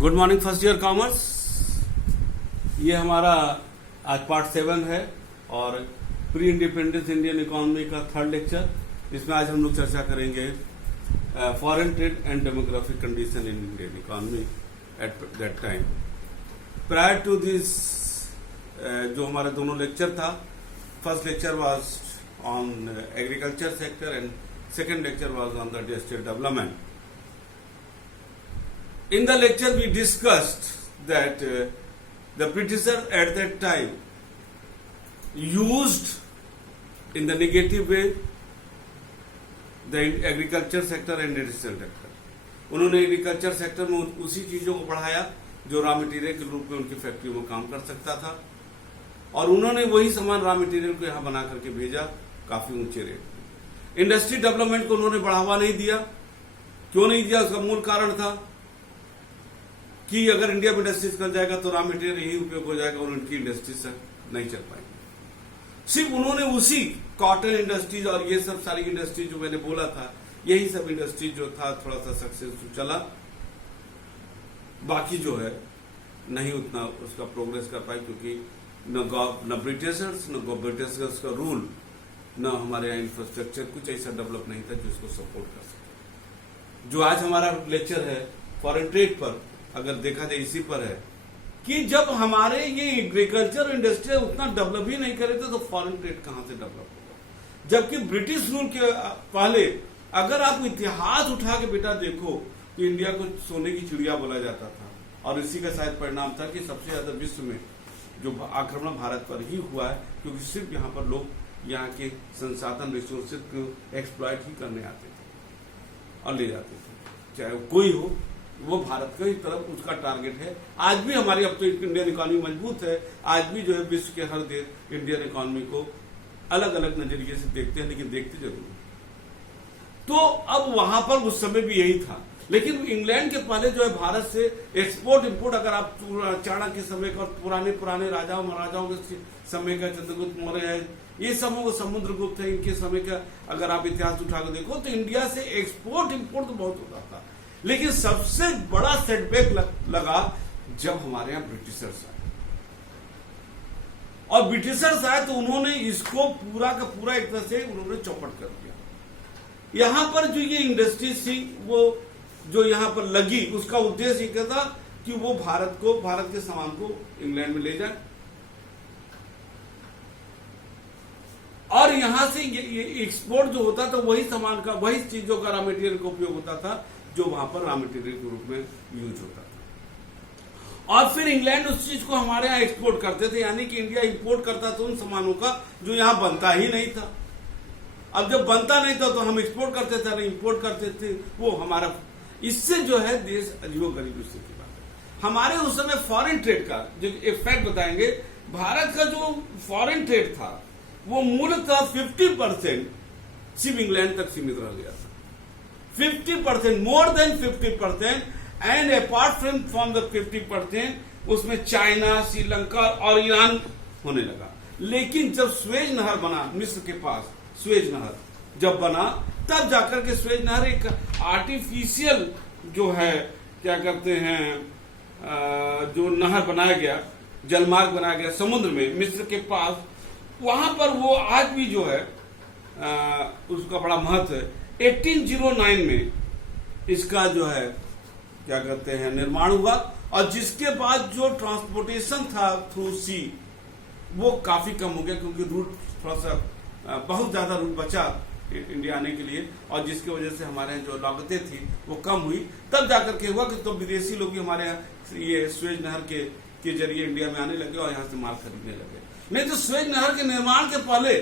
Good morning first year commerce. ये हमारा आज पार्ट 7 है और प्री इंडिपेंडेंस इंडियन इकोनॉमी का थर्ड लेक्चर। इसमें आज हम लोग चर्चा करेंगे foreign trade and demographic condition in Indian economy at that time. Prior to this जो हमारे दोनों लेक्चर था, first lecture was on agriculture sector and second lecture was on the industrial development. In the lecture we discussed that the Britishers at that time used in the negative way the agriculture sector and industrial sector. उन्होंने agriculture sector में उसी चीजों को बढ़ाया जो raw material के रूप में उनकी फैक्ट्रियों में काम कर सकता था, और उन्होंने वही सामान रॉ मटेरियल को यहाँ बना करके भेजा काफी ऊंचे रेट. इंडस्ट्री डेवलपमेंट को उन्होंने बढ़ावा नहीं दिया. क्यों नहीं दिया? उसका मूल कारण था कि अगर इंडिया में इंडस्ट्रीज कर जाएगा तो रॉ मटेरियल यही उपयोग हो जाएगा और उनकी इंडस्ट्रीज नहीं चल पाएंगी. सिर्फ उन्होंने उसी कॉटन इंडस्ट्रीज और ये सब सारी इंडस्ट्रीज जो मैंने बोला था, यही सब इंडस्ट्रीज जो था थोड़ा सा सक्सेसफुल चला. बाकी जो है नहीं उतना उसका प्रोग्रेस कर पाए, क्योंकि न ब्रिटिशर्स न ब्रिटिशर्स का रूल न हमारे यहाँ इंफ्रास्ट्रक्चर कुछ ऐसा डेवलप नहीं था जो इसको सपोर्ट कर सके. जो आज हमारा लेक्चर है फॉरेन ट्रेड पर, अगर देखा जाए इसी पर है कि जब हमारे ये एग्रीकल्चर इंडस्ट्री उतना डेवलप ही नहीं करे थे तो फॉरेन ट्रेड कहां से डेवलप होगा. जबकि ब्रिटिश रूल के पहले अगर आप इतिहास उठा के बेटा देखो तो इंडिया को सोने की चिड़िया बोला जाता था, और इसी का शायद परिणाम था कि सबसे ज्यादा विश्व में जो आक्रमण भारत पर ही हुआ है, क्योंकि सिर्फ यहाँ पर लोग यहाँ के संसाधन रिसोर्सेज को एक्सप्लॉइट ही करने आते थे और ले जाते थे. चाहे कोई हो, वो भारत की तरफ उसका टारगेट है. आज भी हमारी अब तो इंडियन इकोनॉमी मजबूत है. आज भी जो है विश्व के हर देश इंडियन इकोनॉमी को अलग अलग नजरिए से देखते हैं, लेकिन देखते जरूर. तो अब वहां पर उस समय भी यही था. लेकिन इंग्लैंड के पहले जो है भारत से एक्सपोर्ट इंपोर्ट, अगर आप चाणक्य के समय का और पुराने राजाओं महाराजाओं के समय का, चंद्रगुप्त मौर्य है, ये सब समुद्रगुप्त है, इनके समय का अगर आप इतिहास उठा कर देखो तो इंडिया से एक्सपोर्ट इंपोर्ट तो बहुत होता था. लेकिन सबसे बड़ा सेटबैक लगा जब हमारे यहां ब्रिटिशर्स आए. और ब्रिटिशर्स आए तो उन्होंने इसको पूरा का पूरा एक तरह से उन्होंने चौपट कर दिया. यहां पर जो ये इंडस्ट्रीज थी वो जो यहां पर लगी, उसका उद्देश्य ये था कि वो भारत के सामान को इंग्लैंड में ले जाए, और यहां से ये एक्सपोर्ट जो होता था वही सामान का, वही चीजों का रॉ मटेरियल का उपयोग होता था जो वहां पर रॉ मटेरियल के रूप में यूज होता था. और फिर इंग्लैंड उस चीज को हमारे यहां एक्सपोर्ट करते थे, यानी कि इंडिया इंपोर्ट करता था उन सामानों का जो यहां बनता ही नहीं था. अब जब बनता नहीं था तो हम एक्सपोर्ट करते थे, इंपोर्ट करते थे. वो हमारा इससे जो है देश अजीबो गरीब स्थिति की बात है. हमारे उस समय फॉरेन ट्रेड का जो एक फैक्ट बताएंगे, भारत का जो फॉरेन ट्रेड था वो मूलतः 50% सिर्फ इंग्लैंड तक सीमित रह गया था. 50%, more than 50%, and apart from the 50% उसमें चाइना, श्रीलंका और ईरान होने लगा. लेकिन जब स्वेज नहर बना मिस्र के पास, स्वेज नहर जब बना तब जाकर के स्वेज नहर एक आर्टिफिशियल जो है क्या करते हैं जो नहर बनाया गया, जलमार्ग बनाया गया समुद्र में मिस्र के पास. वहां पर वो आज भी जो है उसका बड़ा महत्व है. 1809 में इसका जो है क्या कहते हैं निर्माण हुआ, और जिसके बाद जो ट्रांसपोर्टेशन था थ्रू सी वो काफी कम हो गया, क्योंकि रूट थोड़ा सा बहुत ज्यादा रूट बचा इंडिया आने के लिए, और जिसकी वजह से हमारे यहाँ जो लागतें थी वो कम हुई. तब जाकर के हुआ कि तो विदेशी लोग भी हमारे यहाँ ये स्वेज नहर के जरिए इंडिया में आने लगे और यहाँ से माल खरीदने लगे. नहीं तो स्वेज नहर के निर्माण के पहले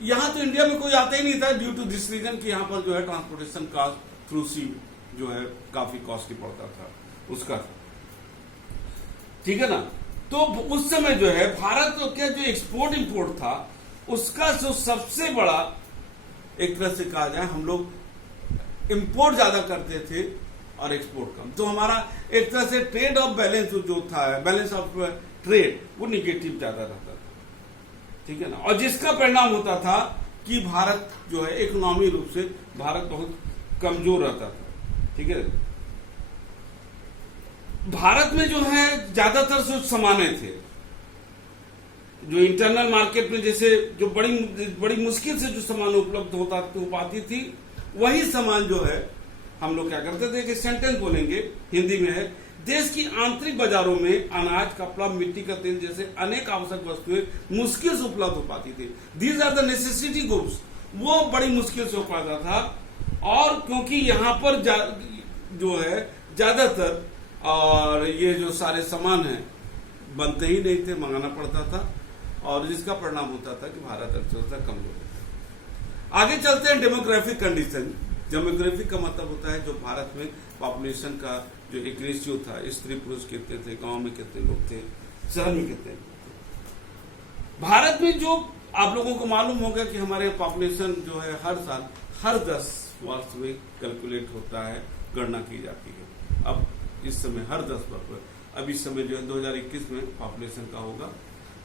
यहां तो इंडिया में कोई आता ही नहीं था, ड्यू टू दिस रीजन कि यहां पर जो है ट्रांसपोर्टेशन कॉस्ट थ्रू सी जो है काफी कॉस्टली पड़ता था उसका. ठीक है ना. तो उस समय जो है भारत का जो एक्सपोर्ट इंपोर्ट था उसका जो सबसे बड़ा एक तरह से कहा जाए, हम लोग इंपोर्ट ज्यादा करते थे और एक्सपोर्ट कम. तो हमारा एक तरह से ट्रेड ऑफ बैलेंस जो था, बैलेंस ऑफ ट्रेड वो निगेटिव ज्यादा रहता था. ठीक है ना. और जिसका परिणाम होता था कि भारत जो है इकोनॉमी रूप से भारत बहुत कमजोर रहता था. ठीक है. भारत में जो है ज्यादातर जो सामाने थे, जो इंटरनल मार्केट में जैसे जो बड़ी मुश्किल से जो सामान उपलब्ध हो पाती थी, वही सामान जो है हम लोग क्या करते थे कि सेंटेंस बोलेंगे हिंदी में है, देश की आंतरिक बाजारों में अनाज, कपड़ा, मिट्टी का तेल जैसे अनेक आवश्यक वस्तुएं मुश्किल से उपलब्ध हो पाती थी। These are the necessity goods, वो बड़ी मुश्किल से हो पाता था। और क्योंकि यहाँ पर जो है ज्यादातर और ये जो सारे सामान है बनते ही नहीं थे, मंगाना पड़ता था, और जिसका परिणाम होता था कि भारत अर्थव्यवस्था कमजोर है। आगे चलते हैं डेमोग्राफिक कंडीशन। डेमोग्राफिक का मतलब होता है जो भारत में पॉपुलेशन का जो एक रेशियो था, स्त्री पुरुष कितने थे, गांव में कितने लोग थे, शहर में कितने लोग थे। भारत में जो आप लोगों को मालूम होगा कि हमारे पॉपुलेशन जो है हर साल हर 10 वर्ष में कैलकुलेट होता है, गणना की जाती है। अब इस समय हर 10 वर्ष, अब इस समय जो है 2021 में पॉपुलेशन का होगा।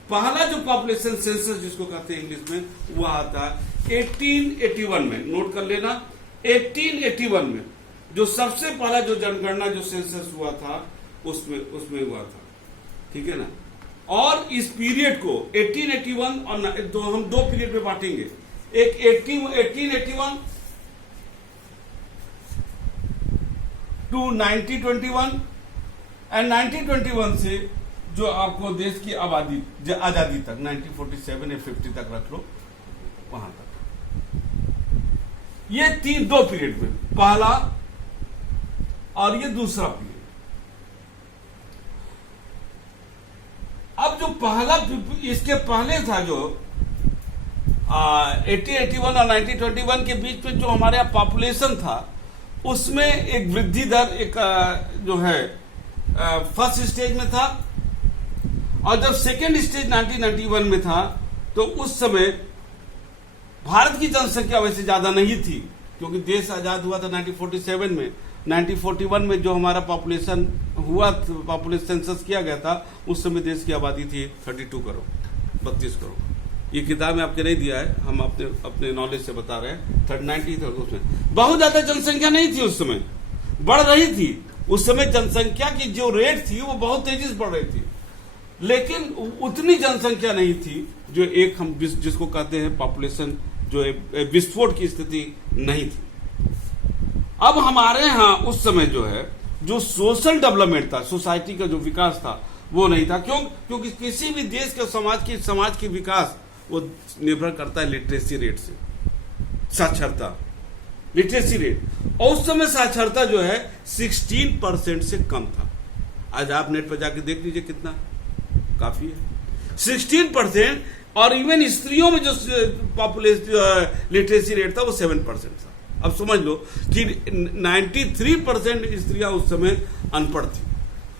पहला जो पॉपुलेशन सेंसस जिसको कहते हैं इंग्लिश में, वह आता 1881 में, नोट कर लेना, 1881 में जो सबसे पहला जो जनगणना जो सेंसस हुआ था उसमें हुआ था, ठीक है ना। और इस पीरियड को 1881 और तो हम दो पीरियड में बांटेंगे, एक 1881 टू 1921 एंड 1921 से जो आपको देश की आजादी तक 1947 या 50 तक रख लो, वहां तक ये दो पीरियड में, पहला और ये दूसरा पीरियड। अब जो पहला, इसके पहले था जो 1881 और 1921 के बीच में जो हमारे यहाँ पॉपुलेशन था, उसमें एक वृद्धि दर एक जो है फर्स्ट स्टेज में था, और जब सेकेंड स्टेज 1991 में था तो उस समय भारत की जनसंख्या वैसे ज्यादा नहीं थी, क्योंकि देश आजाद हुआ था 1947 में। 1941 में जो हमारा पॉपुलेशन हुआ, पॉपुलेशन सेंसस किया गया था, उस समय देश की आबादी थी 32 करोड़, 32 करोड़। ये किताब में आपके नहीं दिया है, हम अपने नॉलेज से बता रहे हैं। 90 था उसमें, बहुत ज्यादा जनसंख्या नहीं थी उस समय, बढ़ रही थी। उस समय जनसंख्या की जो रेट थी वो बहुत तेजी से बढ़ रही थी, लेकिन उतनी जनसंख्या नहीं थी जो एक हम जिसको कहते हैं पॉपुलेशन जो विस्फोट की स्थिति नहीं थी। अब हमारे यहाँ उस समय जो है जो सोशल डेवलपमेंट था, सोसाइटी का जो विकास था वो नहीं था। क्योंकि किसी भी देश के समाज की विकास वो निर्भर करता है लिटरेसी रेट से, साक्षरता, लिटरेसी रेट। और उस समय साक्षरता जो है 16% से कम था। आज आप नेट पर जाके देख लीजिए कितना, काफी है 16%। और इवन स्त्रियों में जो पॉपुलेशन लिटरेसी रेट था वो 7% था। अब समझ लो कि 93% स्त्रियां उस समय अनपढ़ थी,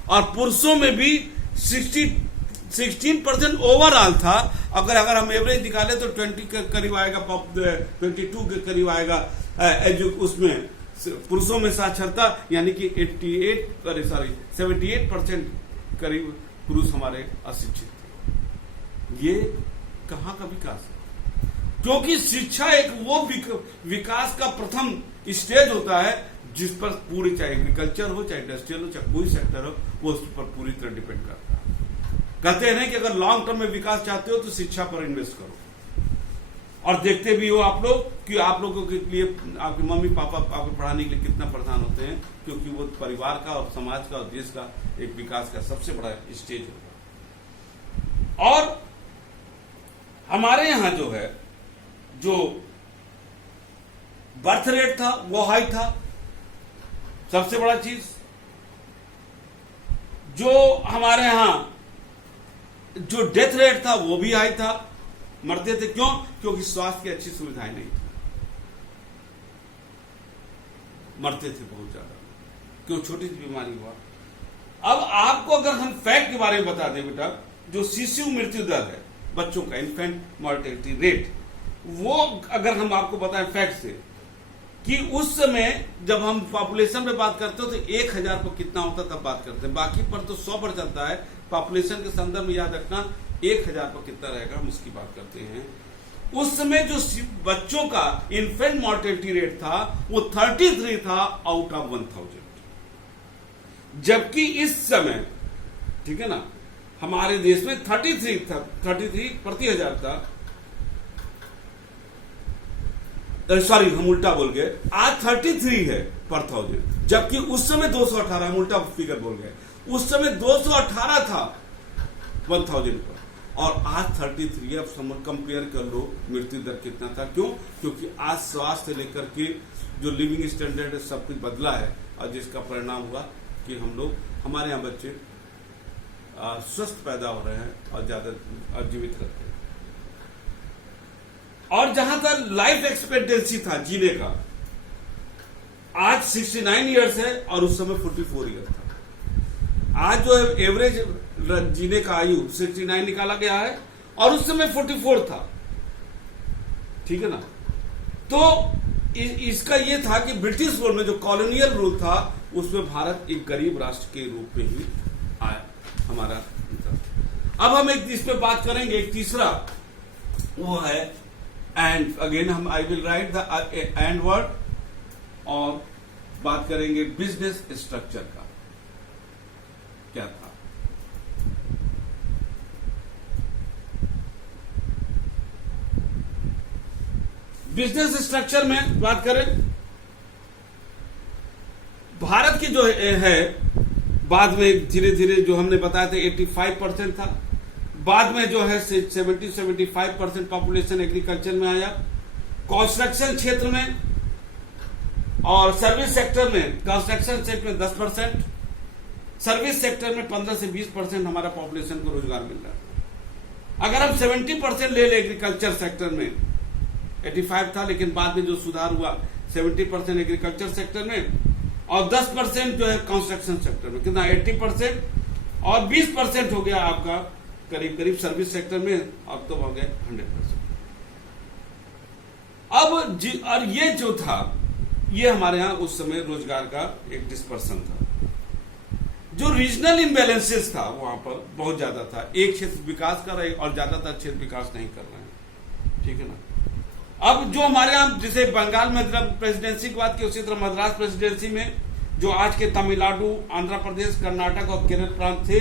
और पुरुषों में भी 16% ओवरऑल था। अगर हम एवरेज निकाले तो 20 के करीब आएगा, 22 के करीब आएगा उसमें पुरुषों में साक्षरता, यानी कि 78% करीब पुरुष हमारे अशिक्षित थे। ये कहां का विकास है? क्योंकि शिक्षा एक वो विकास का प्रथम स्टेज होता है जिस पर पूरी, चाहे एग्रीकल्चर हो, चाहे इंडस्ट्रियल हो, चाहे कोई सेक्टर हो, वो उस पर पूरी तरह डिपेंड करता है। कहते हैं कि अगर लॉन्ग टर्म में विकास चाहते हो तो शिक्षा पर इन्वेस्ट करो। और देखते भी हो आप लोग कि आप लोगों के लिए आपके मम्मी पापा आपको पढ़ाने के लिए कितना परेशान होते हैं, क्योंकि वो परिवार का और समाज का और देश का एक विकास का सबसे बड़ा स्टेज होता है। और हमारे यहां जो है जो बर्थ रेट था वो हाई था, सबसे बड़ा चीज। जो हमारे यहां जो डेथ रेट था वो भी हाई था, मरते थे। क्यों? क्योंकि स्वास्थ्य की अच्छी सुविधाएं नहीं थी, मरते थे बहुत ज्यादा। क्यों? छोटी सी बीमारी हुआ। अब आपको अगर हम फैक्ट के बारे में बता दें बेटा, जो शिशु मृत्यु दर है बच्चों का, इन्फेंट मॉर्टेलिटी रेट, वो अगर हम आपको बताएं फैक्ट से कि उस समय जब हम पॉपुलेशन पे बात करते हो तो 1000 पर कितना होता तब बात करते हैं, बाकी पर तो 100 पर चलता है। पॉपुलेशन के संदर्भ में याद रखना 1000 पर कितना रहेगा, हम उसकी बात करते हैं। उस समय जो बच्चों का इन्फेंट मॉर्टेलिटी रेट था वो 33 था आउट ऑफ 1000। जबकि इस समय, ठीक है ना, हमारे देश में 33 प्रति हजार था। सॉरी, हम उल्टा बोल गए, आज 33 है पर 1000, जबकि उस समय 218, हम उल्टा फिगर बोल गए, उस समय 218 था 1000 पर, और आज 33 है। अब कंपेयर कर लो मृत्यु दर कितना था। क्यों? क्योंकि आज स्वास्थ्य लेकर के जो लिविंग स्टैंडर्ड है सब कुछ बदला है, और जिसका परिणाम हुआ कि हम लोग, हमारे यहाँ बच्चे स्वस्थ पैदा हो रहे हैं और ज्यादा जीवित रहते हैं। और जहां तक लाइफ एक्सपेक्टेंसी था जीने का, आज 69 इयर्स है और उस समय 44 ईयर था। आज जो एवरेज जीने का आयु 69 निकाला गया है और उस समय 44 था, ठीक है ना। तो इसका ये था कि ब्रिटिश रूल में जो कॉलोनियल रूल था उसमें भारत एक गरीब राष्ट्र के रूप में ही आया हमारा। अब हम एक इस पे बात करेंगे, एक तीसरा वो है एंड, अगेन हम I will write the end word, और बात करेंगे बिजनेस स्ट्रक्चर का क्या था। बिजनेस स्ट्रक्चर में बात करें, भारत की जो है बाद में धीरे धीरे जो हमने बताया था 85% था, बाद में जो है 70-75% पॉपुलेशन एग्रीकल्चर में आया। कंस्ट्रक्शन क्षेत्र में और सर्विस सेक्टर में, कंस्ट्रक्शन सेक्टर में 10%, सर्विस सेक्टर में 15 से 20% हमारा पॉपुलेशन को रोजगार मिल रहा है। अगर हम 70% ले ले एग्रीकल्चर सेक्टर में, 85 था, लेकिन बाद में जो सुधार हुआ 70% एग्रीकल्चर सेक्टर में और 10% जो है कंस्ट्रक्शन सेक्टर में, कितना 80%, और 20% हो गया आपका करीब करीब सर्विस सेक्टर में, अब तो हो गया 100%। अब और ये जो था, ये हमारे यहां उस समय रोजगार का एक डिस्पर्सन था। जो रीजनल इम्बैलेंसेस था वहां पर बहुत ज्यादा था, एक क्षेत्र विकास कर रहे और ज्यादातर क्षेत्र विकास नहीं कर रहे हैं, ठीक है ना। अब जो हमारे यहां, जैसे बंगाल में प्रेसिडेंसी की बात की, उसी तरह मद्रास प्रेसिडेंसी में जो आज के तमिलनाडु, आंध्र प्रदेश, कर्नाटक और केरल प्रांत थे,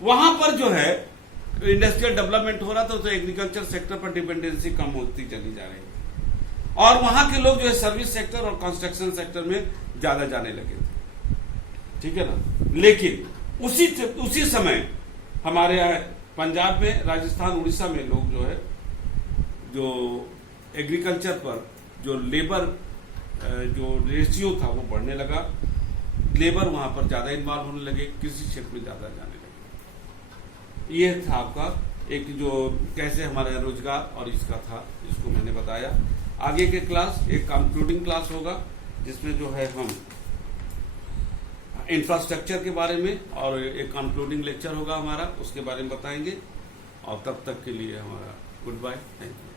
वहां पर जो है इंडस्ट्रियल डेवलपमेंट हो रहा था, तो एग्रीकल्चर सेक्टर पर डिपेंडेंसी कम होती चली जा रही थी, और वहां के लोग जो है सर्विस सेक्टर और कंस्ट्रक्शन सेक्टर में ज्यादा जाने लगे थे, ठीक है ना। लेकिन उसी समय हमारे यहाँ पंजाब में, राजस्थान, उड़ीसा में लोग जो है, जो एग्रीकल्चर पर जो लेबर जो रेशियो था वो बढ़ने लगा, लेबर वहां पर ज्यादा इन्वॉल्व होने लगे, कृषि क्षेत्र में ज्यादा जाने लगे। ये था आपका एक जो कैसे हमारा रोजगार और इसका था, इसको मैंने बताया। आगे के क्लास एक कंक्लूडिंग क्लास होगा, जिसमें जो है हम इंफ्रास्ट्रक्चर के बारे में, और एक कंक्लूडिंग लेक्चर होगा हमारा, उसके बारे में बताएंगे। और तब तक के लिए हमारा गुड बाय, थैंक यू।